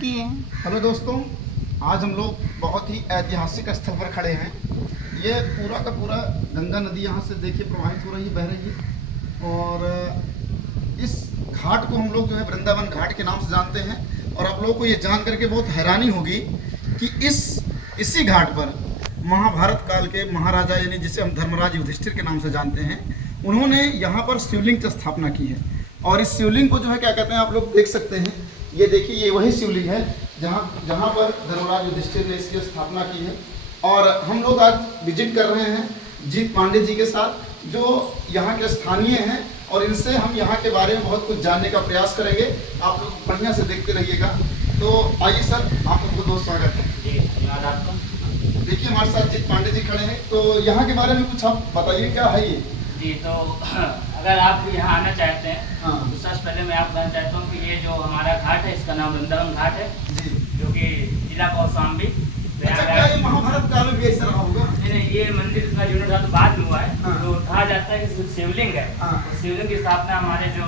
किए। हेलो दोस्तों, आज हम लोग बहुत ही ऐतिहासिक स्थल पर खड़े हैं। ये पूरा का पूरा गंगा नदी यहाँ से देखिए प्रवाहित हो रही है, बह रही है। और इस घाट को हम लोग जो है वृंदावन घाट के नाम से जानते हैं। और आप लोगों को ये जान करके बहुत हैरानी होगी कि इसी घाट पर महाभारत काल के महाराजा, यानी जिसे हम धर्मराज युधिष्ठिर के नाम से जानते हैं, उन्होंने यहाँ पर शिवलिंग की स्थापना की है। और इस शिवलिंग को जो है क्या कहते हैं, आप लोग देख सकते हैं। ये देखिए, ये वही शिवलिंग है जहाँ पर धर्मराज युधिष्ठिर ने इसकी स्थापना की है। और हम लोग आज विजिट कर रहे हैं जीत पांडे जी के साथ, जो यहाँ के स्थानीय हैं। और इनसे हम यहाँ के बारे में बहुत कुछ जानने का प्रयास करेंगे। आप लोग बढ़िया से देखते रहिएगा। तो आइए सर, आप लोगों को बहुत स्वागत है जी। धन्यवाद आपका। देखिए, हमारे साथ जीत पांडे जी खड़े हैं। तो यहाँ के बारे में कुछ आप बताइए, क्या है ये? जी, तो अगर आप यहाँ आना चाहते हैं, हाँ। तो सबसे पहले मैं आपको कहना चाहता हूँ कि ये जो हमारा घाट है, इसका नाम वृंदावन घाट है, जी। जो कि जिला कौशाम्बी अच्छा, क्या ये महाभारत काल में भी ऐसा रहा होगा? नहीं, ये मंदिर का जीर्णोद्धार तो बाद में हुआ है। हाँ। तो कहा जाता है कि शिवलिंग है। हाँ। तो शिवलिंग की स्थापना हमारे जो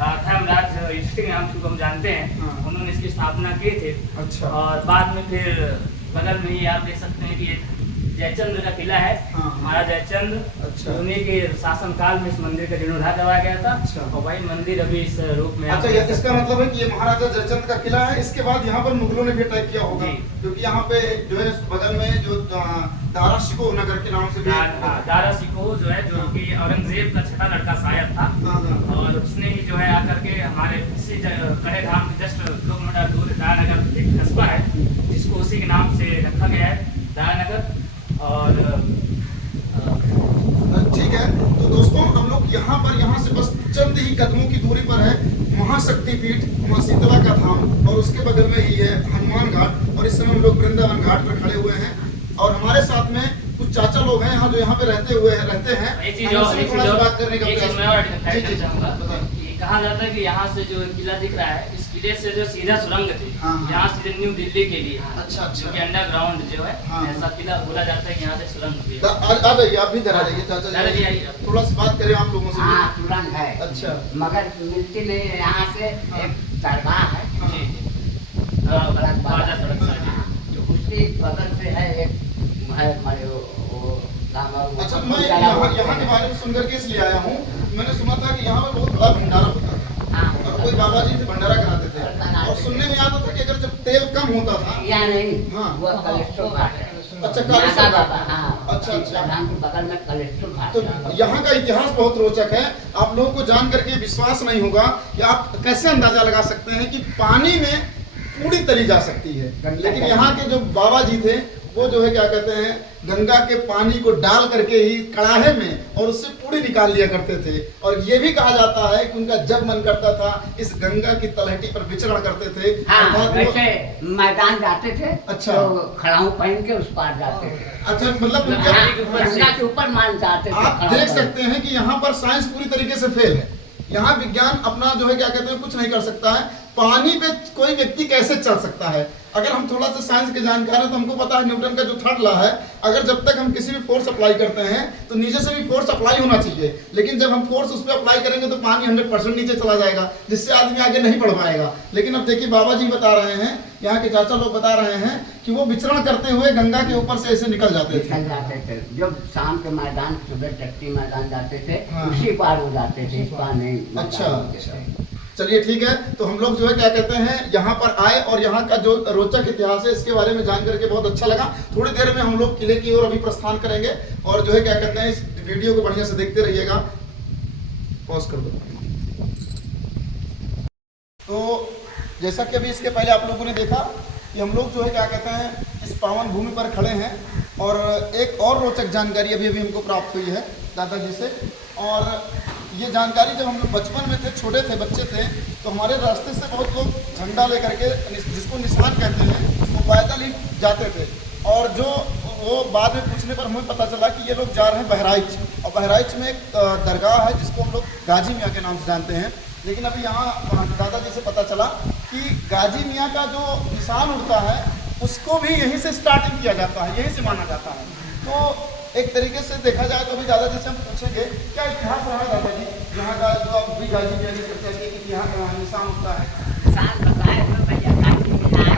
धर्मराज युधिष्ठिर के नाम से हम जानते हैं, हाँ। उन्होंने इसकी स्थापना की थी। अच्छा। और बाद में फिर बगल में ही आप देख सकते हैं कि ये जयचंद्र का किला है। हाँ। महाराज जयचंद्र, अच्छा। उन्हीं के शासन काल में इस मंदिर का जीर्णोद्धार करवाया गया था। अच्छा। और वही मंदिर अभी इस रूप में अच्छा, ये इसका मतलब है कि ये महाराजा जयचंद का किला है। इसके बाद यहाँ पर मुगलों ने भी अटैक किया होगा, जी। क्योंकि यहाँ पे जो है बगल में जो दारा शिकोह नगर के नाम से भी दारा शिकोह जो है, जो कि औरंगजेब का छठा लड़का शायद था। हाँ। और उसने ही जो है आकर के हमारे इसी कड़े धाम के जस्ट 2 किलोमीटर दूर दारानगर एक कस्बा है, जिसको उसी के नाम से रखा गया है, दारानगर। और ठीक है। तो दोस्तों, हम लोग यहाँ से बस चंद ही कदमों की दूरी पर है महाशक्तिपीठ, मां शीतला का धाम, और उसके बगल में ही है हनुमान घाट। और इस समय हम लोग वृंदावन घाट पर खड़े हुए हैं। और हमारे साथ में कुछ चाचा लोग हैं यहाँ, जो यहाँ पे रहते हैं। एक चीज और बात करने का प्रयास। मैं और ऐड करना चाहूंगा। बताइए। कि कहा जाता है कि यहाँ से जो किला दिख रहा है, इस किले से जो सीधा सुरंग थी, हाँ। यहाँ सीधे न्यू दिल्ली के लिए, अच्छा। जो कि अंडरग्राउंड जो है, हाँ। ऐसा किला बोला जाता है कि यहाँ से सुरंग थी। आ जाइए, आप भी इधर आ जाइए चाचा दादा जी, जी, आइए आप। थोड़ा सा बात करें आप लोगों से। हाँ, तुरंत है। अच्छा। मगर मिलती नहीं है। यहाँ से एक दरगाह है, जी। बाजा सड़क साइड। हाँ, तो उसके बगल से है एक है हमारे वो रामा। अच्छा, मैं यहाँ के बारे में सुनकर के इसलिए आया हूँ। मैंने सुना था कि यहाँ पर बहुत बड़ा भंडारा होता था, हाँ। और कोई बाबा जी थे भंडारा कराते थे। और सुनने में आता था कि अगर जब तेल कम होता था। यहाँ नहीं, हाँ। वो कलेक्टर घाट है। अच्छा, माता कालेश्वर बाबा, घाट। हाँ। अच्छा, अच्छा। धाम के बगल में कलेक्टर घाट तो है। यहाँ का इतिहास बहुत रोचक है। आप लोगों को जान करके विश्वास नहीं होगा कि आप कैसे अंदाजा लगा सकते हैं कि पानी में पूड़ी तली जा सकती है। लेकिन यहाँ के जो बाबा जी थे, वो जो है क्या कहते हैं, गंगा के पानी को डाल करके ही कड़ाहे में और उससे पूड़ी निकाल लिया करते थे। और ये भी कहा जाता है कि उनका जब मन करता था, इस गंगा की तलहटी पर विचरण करते थे। हाँ, अर्थात वो- वैसे मैदान जाते थे। अच्छा। तो खड़ाऊ पहन के उस पार जाते थे। अच्छा, मतलब हाँ, के ऊपर से- गंगा के ऊपर मान जाते थे। आप खड़ाऊ देख पहन। सकते हैं कि यहाँ पर साइंस पूरी तरीके से फेल है। यहाँ विज्ञान अपना जो है क्या कहते हैं, कुछ नहीं कर सकता है। पानी पे कोई व्यक्ति कैसे चल सकता है? अगर हम थोड़ा सा साइंस के जानकार हैं तो हमको पता है न्यूटन का जो थर्ड लॉ है, अगर जब तक हम किसी भी फोर्स अप्लाई करते हैं तो नीचे से भी फोर्स अप्लाई होना चाहिए। लेकिन जब हम फोर्स उस पर अप्लाई करेंगे तो पानी 100% नीचे चला जाएगा, जिससे आदमी आगे नहीं बढ़ पाएगा। लेकिन अब देखिए, बाबा जी बता रहे हैं, यहाँ के चाचा लोग बता रहे हैं कि वो विचरण करते हुए गंगा के ऊपर से ऐसे निकल जाते थे। निकल जाते थे। जब शाम के मैदान, सुबह टट्टी मैदान जाते थे, हाँ। उसी पार हो जाते थे, इस पार नहीं। अच्छा, मैदान होते अच्छा। थे। चलिए ठीक है। तो हम लोग जो है क्या कहते हैं, यहाँ पर आए और यहाँ का जो रोचक इतिहास है इसके बारे में जान करके बहुत अच्छा लगा। थोड़ी देर में हम लोग किले की ओर अभी प्रस्थान करेंगे। और जो है क्या कहते हैं, इस वीडियो को बढ़िया से देखते रहिएगा। पॉज कर दो। तो जैसा कि अभी इसके पहले आप लोगों ने देखा कि हम लोग जो है क्या कहते हैं, इस पावन भूमि पर खड़े हैं। और एक और रोचक जानकारी अभी हमको प्राप्त हुई है दादाजी से। और ये जानकारी जब हम लोग बचपन में थे, छोटे थे, बच्चे थे, तो हमारे रास्ते से बहुत लोग झंडा लेकर के, जिसको निशान कहते हैं, वो पैदल ही जाते थे। और जो वो बाद में पूछने पर हमें पता चला कि ये लोग जा रहे हैं बहराइच। और बहराइच में एक दरगाह है जिसको हम लोग गाजी मियाँ के नाम से जानते हैं। लेकिन अभी यहाँ दादाजी से पता चला कि गाजी मियाँ का जो निशान उड़ता है उसको भी यहीं से स्टार्टिंग किया जाता है, यहीं से माना जाता है। तो एक तरीके से देखा जाए तो अभी दादाजी से हम पूछेंगे क्या इतिहास रहा है दादाजी यहाँ का, जो आप भी गाजी मियाँ की चर्चा की कि यहाँ निशान उड़ता है। निशान बताए तो भैया गाजी मियाँ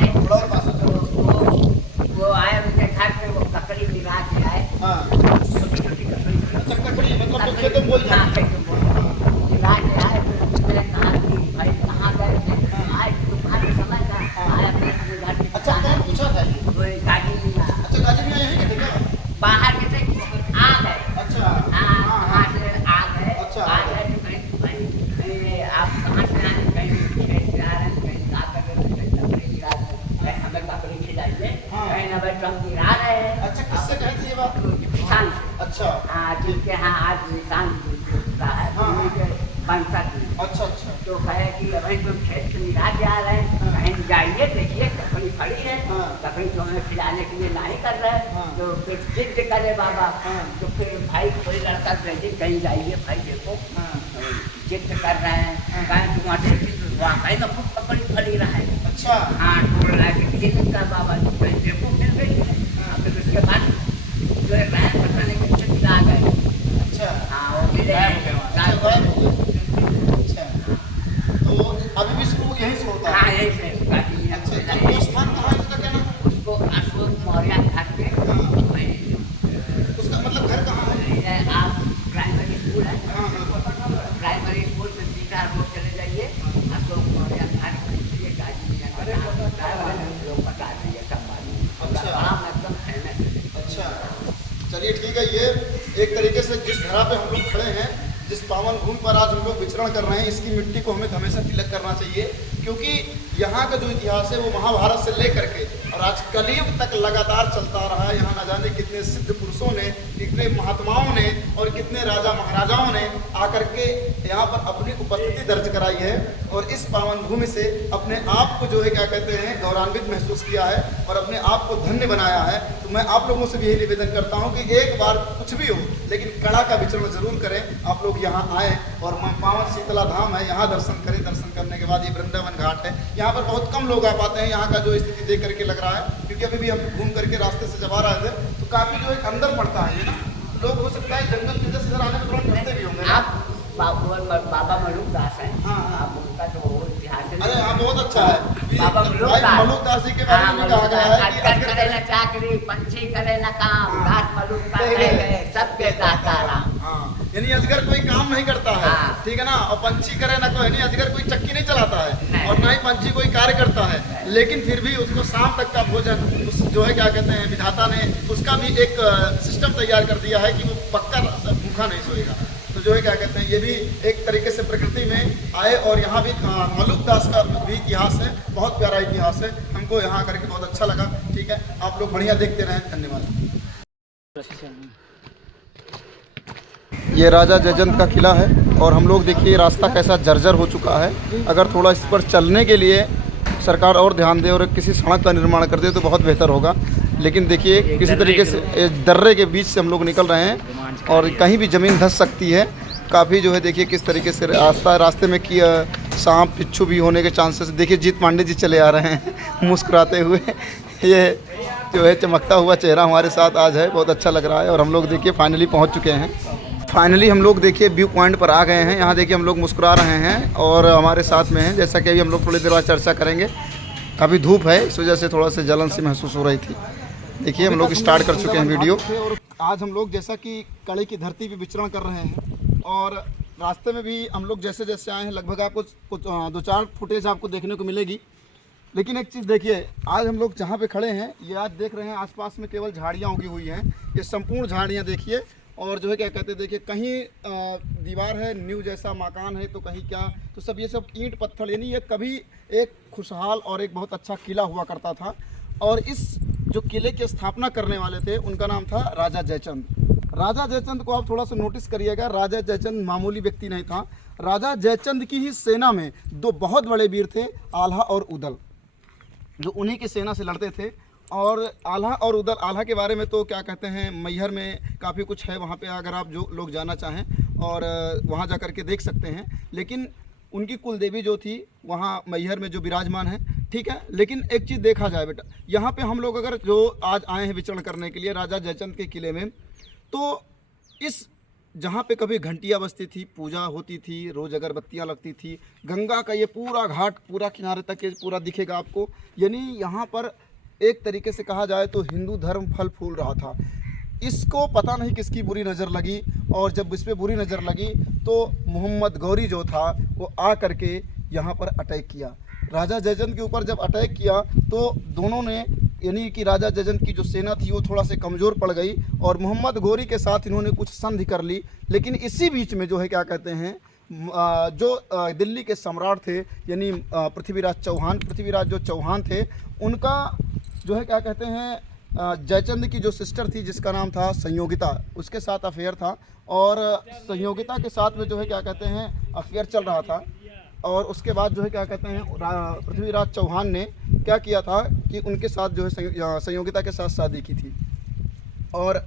से आ रहे हैं, कहीं जाइए देखिए ककड़ी खड़ी है, ककड़ी तो हमें खिलाने के लिए नहीं कर रहे हैं, तो फिर जिद करे बाबा, तो फिर भाई कोई लड़का कहे कहीं जाइए भाई देखो, जिद कर रहे हैं, कहीं तुम देखिए वाकई में खूब ककड़ी खड़ी रहा है। अच्छा। हाँ, टोल रहा है कि जिद कर बाबा कहीं देखो मिल गई है, फिर उसके बाद जो है मैं पता नहीं किससे खिला गए। अच्छा। हाँ, वो मिले तो अभी भी इसको यहीं से होता है? हाँ, यही से अच्छा, तो वो स्थान कहाँ है, उसका क्या नाम है? उसको अशोक मौर्य घाट पे उसका मतलब घर कहाँ है? आप प्राइमरी स्कूल है, हाँ हाँ। प्राइमरी स्कूल से सीधा रोड चले जाइए, अशोक मौर्य घाट पे गाजी लोग बता दिए सब बात। अच्छा। नाम एकदम फेमस है। अच्छा, चलिए ठीक है। ये एक तरीके से जिस धरा पे हम लोग खड़े हैं, जिस पावन भूमि पर आज हम लोग विचरण कर रहे हैं, इसकी मिट्टी को हमें हमेशा तिलक करना चाहिए, क्योंकि यहाँ का जो इतिहास है वो महाभारत से लेकर के और आज कलयुग तक लगातार चलता रहा है। यहाँ न जाने कितने सिद्ध पुरुषों ने, कितने महात्माओं ने और कितने राजा महाराजाओं ने आकर के यहाँ पर अपनी उपस्थिति दर्ज कराई है और इस पावन भूमि से अपने आप को जो है क्या कहते हैं गौरवान्वित महसूस किया है और अपने आप को धन्य बनाया है। तो मैं आप लोगों से भी यही निवेदन करता हूँ कि एक बार कुछ भी हो लेकिन कड़ा का विचरण जरूर करें। आप लोग यहाँ आए और पावन शीतला धाम है, यहाँ दर्शन करें। दर्शन करने के बाद ये वृंदावन घाट है, यहाँ पर बहुत कम लोग आ पाते हैं। यहाँ का जो स्थिति देख करके लग रहा है, क्योंकि अभी भी हम घूम करके रास्ते से जब आ रहे थे तो काफी जो एक अंदर पड़ता है ये ना, लोग हो सकता है जंगल के इधर आने में थोड़ा डरते भी होंगे। आप बाबा मलुक दास हैं। हाँ। आप उनका जो इतिहास है। अरे हाँ, बहुत अच्छा है। बाबा मलुक दास जी के बारे में भी कहा गया है कि अजगर करे न चाकरी, पंछी करे न काम, दास मलुक का कह गए सबके दाता राम। हाँ, यानी अजगर कोई काम नहीं करता है, ठीक है ना, और पंछी करे ना कोई, नहीं अजगर कोई चक्की नहीं चलाता है और ना ही पंछी कोई कार्य करता है, लेकिन फिर भी उसको शाम तक का भोजन उस जो है क्या कहते हैं विधाता ने उसका भी एक सिस्टम तैयार कर दिया है कि वो पक्का भूखा नहीं सोएगा। तो जो है क्या कहते हैं ये भी एक तरीके से प्रकृति में आए और यहाँ भी मलुक दास का भी इतिहास है, बहुत प्यारा इतिहास है। हमको यहाँ करके बहुत अच्छा लगा। ठीक है, आप लोग बढ़िया देखते रहें, धन्यवाद। ये राजा जयचंद का किला है और हम लोग देखिए रास्ता कैसा जर्जर हो चुका है। अगर थोड़ा इस पर चलने के लिए सरकार और ध्यान दे और किसी सड़क का निर्माण कर दे तो बहुत बेहतर होगा। लेकिन देखिए किसी तरीके से दर्रे के बीच से हम लोग निकल रहे हैं और कहीं भी ज़मीन धंस सकती है। काफ़ी जो है देखिए किस तरीके से रास्ते में कि सांप बिच्छू भी होने के चांसेस। देखिए जीत पांडे जी चले आ रहे हैं मुस्कुराते हुए। ये जो है चमकता हुआ चेहरा हमारे साथ आज है, बहुत अच्छा लग रहा है। और हम लोग देखिए फाइनली पहुँच चुके हैं। फाइनली हम लोग देखिए व्यू पॉइंट पर आ गए हैं। यहाँ देखिए हम लोग मुस्कुरा रहे हैं और हमारे साथ में हैं, जैसा कि अभी हम लोग थोड़ी देर बाद चर्चा करेंगे। काफ़ी धूप है, इस वजह से थोड़ा सा जलन सी महसूस हो रही थी। देखिए हम लोग स्टार्ट कर चुके हैं वीडियो। और आज हम लोग जैसा कि कड़े की धरती पे विचरण कर रहे हैं और रास्ते में भी हम लोग जैसे जैसे आए हैं लगभग आपको कुछ 2-4 फुटेज आपको देखने को मिलेगी। लेकिन एक चीज़ देखिए, आज हम लोग जहाँ पे खड़े हैं ये आज देख रहे हैं आसपास में केवल झाड़ियाँ उगी हुई हैं। ये संपूर्ण झाड़ियाँ देखिए और जो है क्या कहते हैं देखिए कहीं दीवार है, न्यू जैसा मकान है तो कहीं क्या, तो सब ये सब ईंट पत्थर, यानी ये कभी एक खुशहाल और एक बहुत अच्छा किला हुआ करता था। और इस जो किले की स्थापना करने वाले थे उनका नाम था राजा जयचंद। राजा जयचंद को आप थोड़ा सा नोटिस करिएगा, राजा जयचंद मामूली व्यक्ति नहीं था। राजा जयचंद की ही सेना में 2 बहुत बड़े वीर थे, आल्हा और उदल, जो उन्हीं की सेना से लड़ते थे। और आल्हा और उदल, आल्हा के बारे में तो क्या कहते हैं मैहर में काफ़ी कुछ है, वहाँ पे अगर आप जो लोग जाना चाहें और वहाँ जा कर के देख सकते हैं। लेकिन उनकी कुल देवी जो थी वहाँ मैहर में जो विराजमान है, ठीक है। लेकिन एक चीज़ देखा जाए बेटा, यहाँ पे हम लोग अगर जो आज आए हैं विचरण करने के लिए राजा जयचंद के किले में, तो इस जहाँ पे कभी घंटियाँ बजती थी, पूजा होती थी, रोज़ अगरबत्तियाँ लगती थी, गंगा का ये पूरा घाट पूरा किनारे तक ये पूरा दिखेगा आपको। यानी यहाँ पर एक तरीके से कहा जाए तो हिंदू धर्म फल फूल रहा था। इसको पता नहीं किसकी बुरी नज़र लगी और जब इस पर बुरी नज़र लगी तो मोहम्मद गौरी जो था वो आ करके यहाँ पर अटैक किया। राजा जयचंद के ऊपर जब अटैक किया तो दोनों ने, यानी कि राजा जयचंद की जो सेना थी वो थोड़ा से कमज़ोर पड़ गई और मोहम्मद गौरी के साथ इन्होंने कुछ संधि कर ली। लेकिन इसी बीच में जो है क्या कहते हैं जो दिल्ली के सम्राट थे यानी पृथ्वीराज जो चौहान थे, उनका जो है क्या कहते हैं जयचंद की जो सिस्टर थी जिसका नाम था संयोगिता, उसके साथ अफेयर था। और संयोगिता के साथ में जो है क्या कहते हैं अफेयर चल रहा था और उसके बाद जो है क्या कहते हैं पृथ्वीराज चौहान ने क्या किया था कि उनके साथ जो है संयोगिता के साथ शादी की थी। और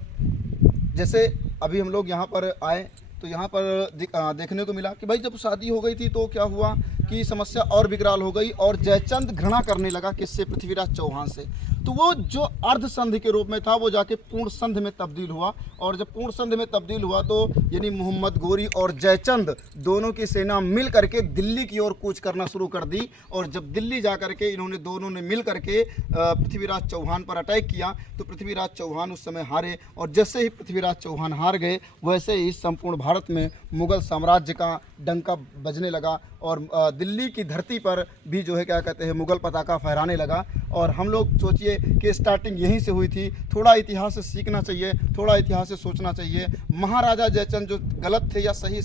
जैसे अभी हम लोग यहाँ पर आए तो यहाँ पर देखने को मिला कि भाई जब शादी हो गई थी तो क्या हुआ कि समस्या और विकराल हो गई और जयचंद घृणा करने लगा किससे, पृथ्वीराज चौहान से। तो वो जो अर्ध संधि के रूप में था वो जाके पूर्ण संधि में तब्दील हुआ, और जब पूर्ण संधि में तब्दील हुआ तो यानी मोहम्मद गोरी और जयचंद दोनों की सेना मिल करके दिल्ली की ओर कूच करना शुरू कर दी। और जब दिल्ली जा करके दोनों ने मिल करके पृथ्वीराज चौहान पर अटैक किया तो पृथ्वीराज चौहान उस समय हारे, और जैसे ही पृथ्वीराज चौहान हार गए वैसे ही संपूर्ण भारत में मुगल साम्राज्य का डंका बजने लगा और दिल्ली की धरती पर भी जो है क्या कहते हैं मुगल पताका फहराने लगा। और हम लोग सोचिए कि स्टार्टिंग यहीं से हुई थी। थोड़ा इतिहास से सीखना चाहिए, थोड़ा इतिहास से सोचना चाहिए। महाराजा जयचंद जो गलत थे या सही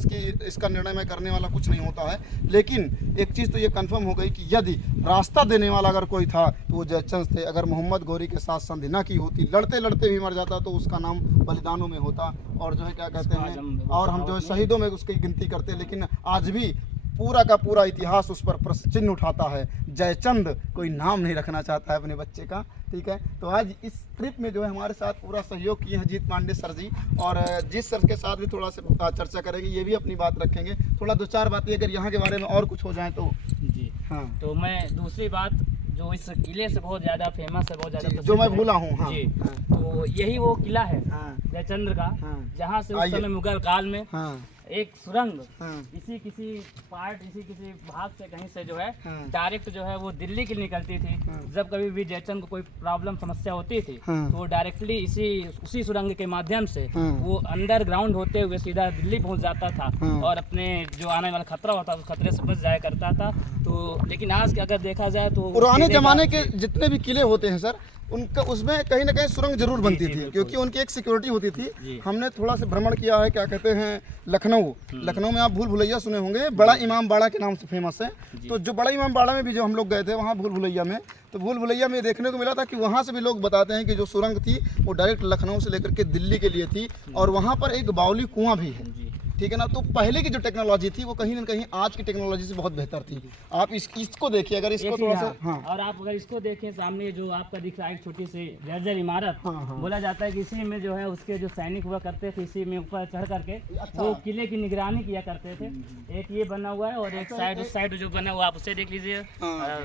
इसका निर्णय में करने वाला कुछ नहीं होता है, लेकिन एक चीज़ तो ये कंफर्म हो गई कि यदि रास्ता देने वाला अगर कोई था तो वो जयचंद थे। अगर मोहम्मद गोरी के साथ संधि न की होती, लड़ते लड़ते भी मर जाता तो उसका नाम बलिदानों में होता, और जो है क्या कहते हैं और हम जो है शहीदों में उसकी गिनती करते। लेकिन आज भी पूरा का पूरा इतिहास उस पर प्रश्न चिन्ह उठाता है। जयचंद कोई नाम नहीं रखना चाहता है अपने बच्चे का, ठीक है। तो आज इस ट्रिप में जो है हमारे साथ पूरा सहयोग किए हैं जीत पांडे सर जी, और जीत सर के साथ भी थोड़ा सा चर्चा करेंगे, ये भी अपनी बात रखेंगे। थोड़ा दो चार बातें अगर यहाँ के बारे में और कुछ हो जाए तो जी। हाँ, तो मैं दूसरी बात जो इस किले से बहुत ज़्यादा फेमस है, बहुत ज़्यादा जो मैं भूला हूँ, हाँ, जी, हाँ, तो यही वो किला है हाँ, जयचंद्र का, हाँ, जहाँ से उस समय मुगल काल में हाँ, एक सुरंग हाँ, किसी भाग से कहीं से जो है हाँ, डायरेक्ट जो है वो दिल्ली के लिए निकलती थी। हाँ, जब कभी भी जयचंद को कोई प्रॉब्लम समस्या होती थी हाँ, तो वो डायरेक्टली उसी सुरंग के माध्यम से हाँ, वो अंडरग्राउंड होते हुए सीधा दिल्ली पहुंच जाता था, हाँ, और अपने जो आने वाला खतरा होता था उस खतरे से बच जाया करता था। तो लेकिन आज के अगर देखा जाए तो पुराने जमाने के जितने भी किले होते हैं सर, उनका उसमें कहीं ना कहीं सुरंग जरूर बनती थी, क्योंकि उनकी एक सिक्योरिटी होती थी। हमने थोड़ा सा भ्रमण किया है, क्या कहते हैं लखनऊ में आप भूल भुलैया सुने होंगे, बड़ा इमाम बाड़ा के नाम से फेमस है। तो जो बड़ा इमाम बाड़ा में भी जो हम लोग गए थे वहाँ भूल भुलैया में, तो भूल भुलैया में देखने को मिला था कि वहाँ से भी लोग बताते हैं कि जो सुरंग थी वो डायरेक्ट लखनऊ से लेकर के दिल्ली के लिए थी, और वहाँ पर एक बावली कुआं भी है, ठीक है ना। तो पहले की जो टेक्नोलॉजी थी वो कहीं ना कहीं आज की टेक्नोलॉजी से बहुत बेहतर थी। आप इसको देखिए, अगर इसको थोड़ा सा, हाँ, और आप अगर इसको देखें सामने जो आपका दिख रहा है एक छोटी सी जर्जर इमारत, हाँ, हाँ, बोला जाता है कि इसी में जो है उसके जो सैनिक हुआ करते थे इसी में ऊपर चढ़ करके वो किले की निगरानी किया करते थे। एक ये बना हुआ है और एक साइड उस साइड जो बना हुआ आप उसे देख लीजिए,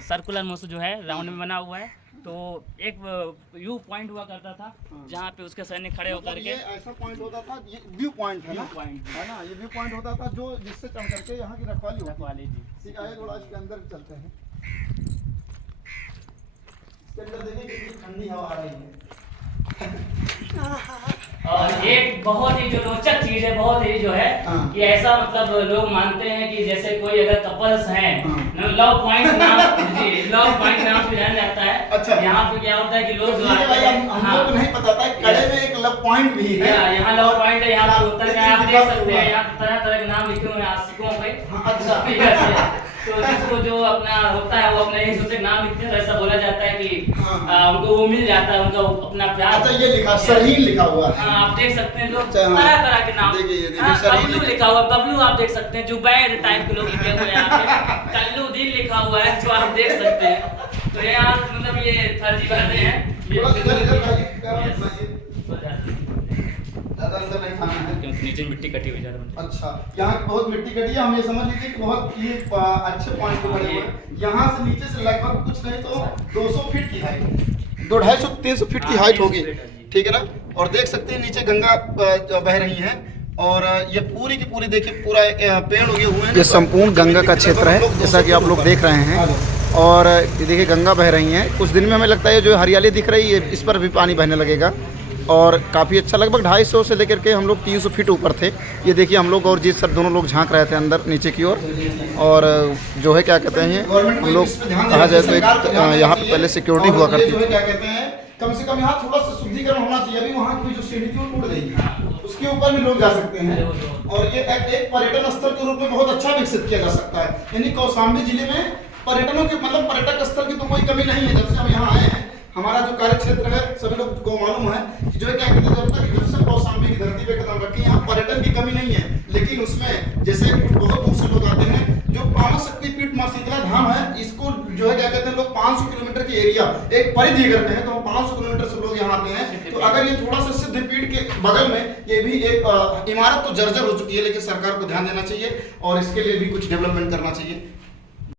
सर्कुलर मोस्ट जो है राउंड में बना हुआ है। तो एक व्यू पॉइंट हुआ करता था जहाँ पे उसके सैनिक खड़े होकर के, ऐसा पॉइंट होता था, ये व्यू पॉइंट है ना, ये व्यू पॉइंट होता था जो जिससे चढ़ करके यहाँ की रखवाली जी। ठीक है, थोड़ा इसके अंदर चलते हैं। इसके अंदर देखिए कितनी ठंडी हवा आ रही है। और एक बहुत ही जो रोचक चीज है, बहुत ही जो है कि ऐसा मतलब लोग मानते हैं कि जैसे कोई अगर कपल्स हैं, लव पॉइंट नाम से जाना जाता है। अच्छा, यहाँ पे क्या होता है कि लोग हमको तो नहीं पता था कड़े में एक लव पॉइंट भी है। यहाँ लव पॉइंट है, यहाँ पर होता है, आप देख सकते हैं यहाँ तरह तरह के नाम लिखे हुए हैं आशिकों पे। अच्छा, तो जिसको जो अपना होता है वो अपने एक दूसरे नाम लिखते हैं, ऐसा बोला जाता है कि उनको वो मिल जाता है, उनका अपना प्यार। अच्छा, ये लिखा सरहीन लिखा हुआ है, आप देख सकते हैं लोग तरह तरह के नाम। बबलू लिखा हुआ, बबलू आप देख सकते हैं, जुबैर टाइप के लोग लिखे हुए हैं यहाँ पे, कल्लूदीन लिखा हुआ है जो आप देख सकते हैं। तो यहाँ मतलब ये फर्जी बातें हैं, ज़्यादा अंदर नहीं खाना है क्योंकि नीचे मिट्टी कटी हुई ज़्यादा। अच्छा, यहाँ बहुत मिट्टी कटी है, हम ये समझ लीजिए कि बहुत ये अच्छे पॉइंट पे बने हुए हैं। यहाँ से नीचे से लगभग कुछ नहीं तो 200 फीट की हाइट, 250-300 फीट की हाइट होगी, ठीक है ना। और देख सकते हैं नीचे गंगा बह रही है, और ये पूरी की पूरी देखिए पूरा पेड़ उगे हुए हैं। ये संपूर्ण गंगा का क्षेत्र है जैसा कि आप लोग देख रहे हैं, और ये देखिए गंगा बह रही हैं। कुछ दिन में हमें लगता है जो हरियाली दिख रही है इस पर भी पानी बहने लगेगा, और काफ़ी अच्छा, लगभग 250 से लेकर के हम लोग 300 फीट ऊपर थे। ये देखिए हम लोग और जीत सर दोनों लोग झांक रहे थे अंदर नीचे की ओर, और जो है क्या कहते हैं हम लोग कहा जाए तो यहाँ पे पहले सिक्योरिटी हुआ करती थी। क्या कहते हैं कम से कम यहाँ थोड़ा सा शुद्धिकरण होना चाहिए। अभी वहाँ की जो सीढ़ी थी वो टूट गई, उसके ऊपर भी लोग जा सकते हैं, और ये एक पर्यटन स्थल के रूप में बहुत अच्छा विकसित किया जा सकता है। यानी कौशाम्बी जिले में पर्यटनों के मतलब पर्यटक स्थल की तो कोई कमी नहीं है। जब से हम यहाँ आए हैं, हमारा जो कार्य क्षेत्र है सभी लोग को मालूम है कि जो है क्या कहते हैं, जब से कौशाम्बी की धरती पे कदम रखी, यहाँ पर्यटन की कमी नहीं है, लेकिन उसमें जैसे बहुत दूर से लोग आते हैं जो पावन शक्तिपीठ मां शीतला धाम है, इसको जो है क्या कहते हैं लोग 500 किलोमीटर की एरिया एक परिधि करते हैं, तो हम 500 किलोमीटर से लोग यहाँ आते हैं। तो अगर ये थोड़ा सा सिद्धपीठ के बगल में ये भी एक इमारत तो जर्जर हो चुकी है, लेकिन सरकार को ध्यान देना चाहिए और इसके लिए भी कुछ डेवलपमेंट करना चाहिए।